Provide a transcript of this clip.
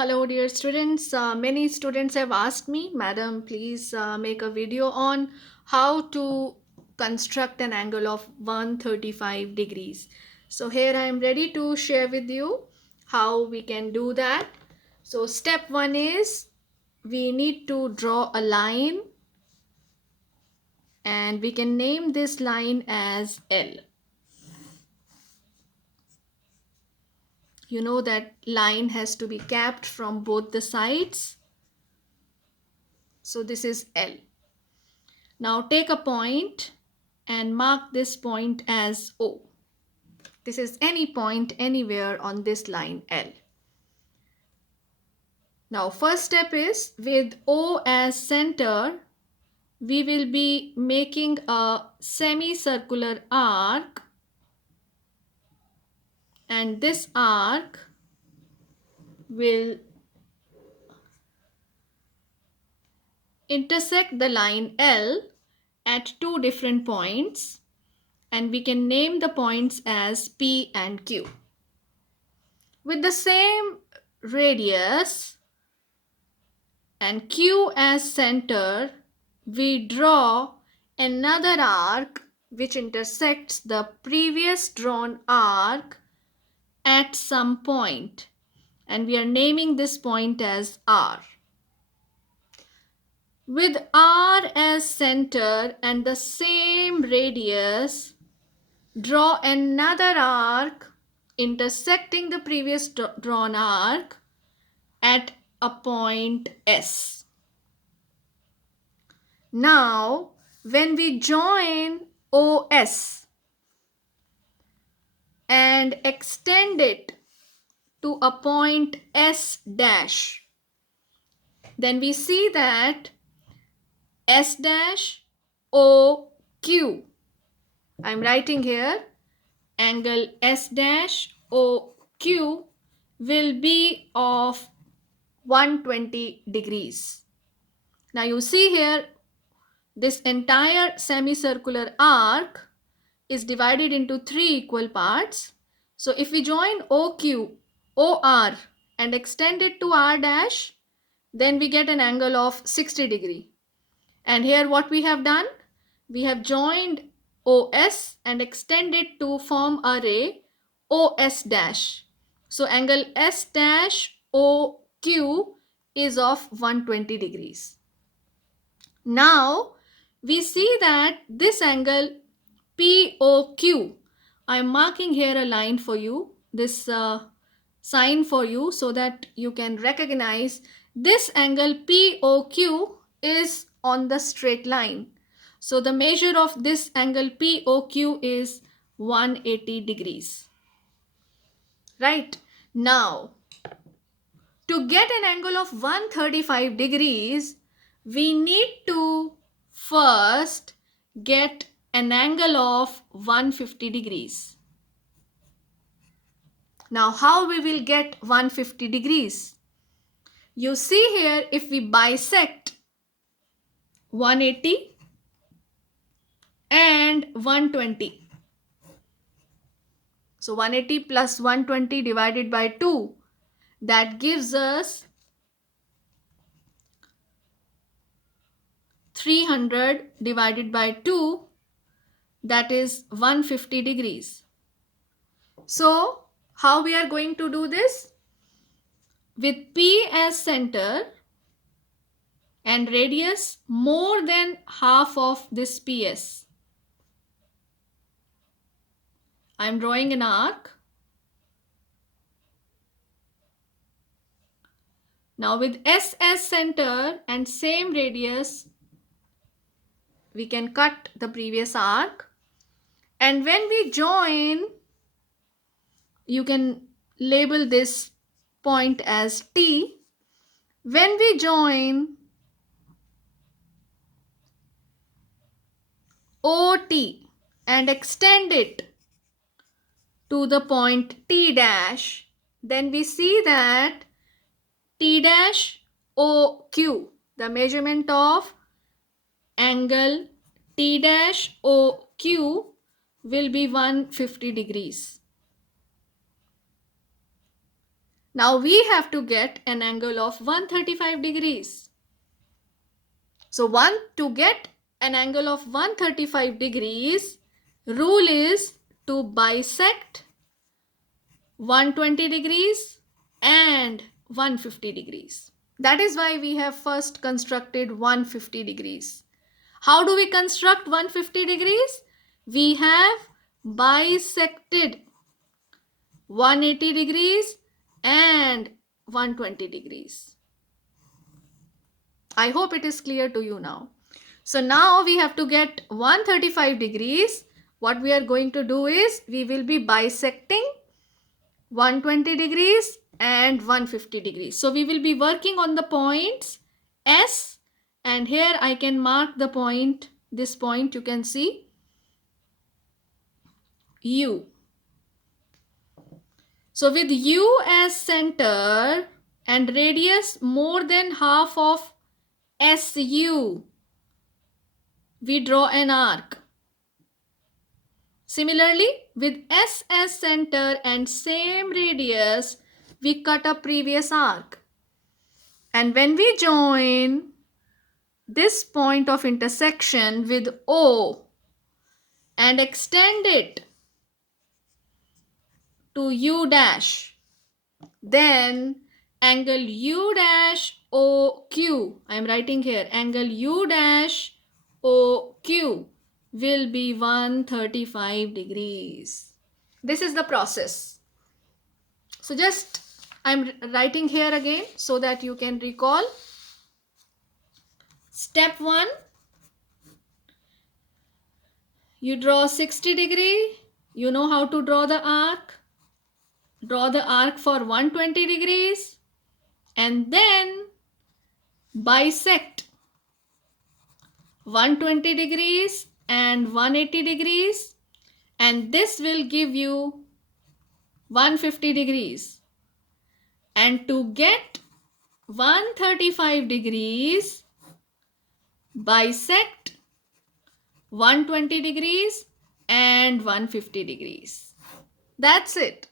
Hello, dear students. Many students have asked me, Madam, please make a video on how to construct an angle of 135 degrees. So here I am ready to share with you how we can do that. So step one is we need to draw a line and we can name this line as L. You know that line has to be capped from both the sides. So this is L. Now take a point and mark this point as O. This is any point anywhere on this line L. Now first step is with O as center, we will be making a semicircular arc, and this arc will intersect the line L at two different points, and we can name the points as P and Q. With the same radius and Q as center, we draw another arc which intersects the previous drawn arc at some point, and we are naming this point as R. With R as center and the same radius, draw another arc intersecting the previous drawn arc at a point S. Now, when we join OS and extend it to a point S dash, then we see that S dash OQ. I'm writing here angle S dash OQ will be of 120 degrees. Now you see here this entire semicircular arc is divided into three equal parts. So if we join OQ, OR and extend it to R dash, then we get an angle of 60 degree. And here what we have done, we have joined OS and extended to form a ray OS dash. So angle S dash OQ is of 120 degrees. Now we see that this angle POQ, I am marking here a line for you, this sign for you, so that you can recognize this angle POQ is on the straight line. So the measure of this angle POQ is 180 degrees. Right? Now, to get an angle of 135 degrees, we need to first get an angle of 150 degrees. Now, how we will get 150 degrees? You see here, if we bisect 180 and 120. So 180 plus 120 divided by 2, that gives us 300 divided by 2, that is 150 degrees. So how we are going to do this? With P as center and radius more than half of this PS, I am drawing an arc. Now with S as center and same radius, we can cut the previous arc. And when we join, you can label this point as T. When we join OT and extend it to the point T dash, then we see that T dash OQ, the measurement of angle T dash OQ will be 150 degrees. Now we have to get an angle of 135 degrees. So to get an angle of 135 degrees, rule is to bisect 120 degrees and 150 degrees. That is why we have first constructed 150 degrees. How do we construct 150 degrees? We have bisected 180 degrees and 120 degrees. I hope it is clear to you now. So now we have to get 135 degrees. What we are going to do is we will be bisecting 120 degrees and 150 degrees. So we will be working on the points S, and here I can mark the point, this point you can see, U. So with U as center and radius more than half of SU, we draw an arc. Similarly, with S as center and same radius, we cut a previous arc. And when we join this point of intersection with O and extend it to U dash, then angle U dash OQ, I am writing here, angle U dash OQ will be 135 degrees. This is the process. So just I'm writing here again so that you can recall. Step 1, you draw 60 degree. You know how to draw the arc. Draw the arc for 120 degrees and then bisect 120 degrees and 180 degrees, and this will give you 150 degrees. And to get 135 degrees, bisect 120 degrees and 150 degrees. That's it.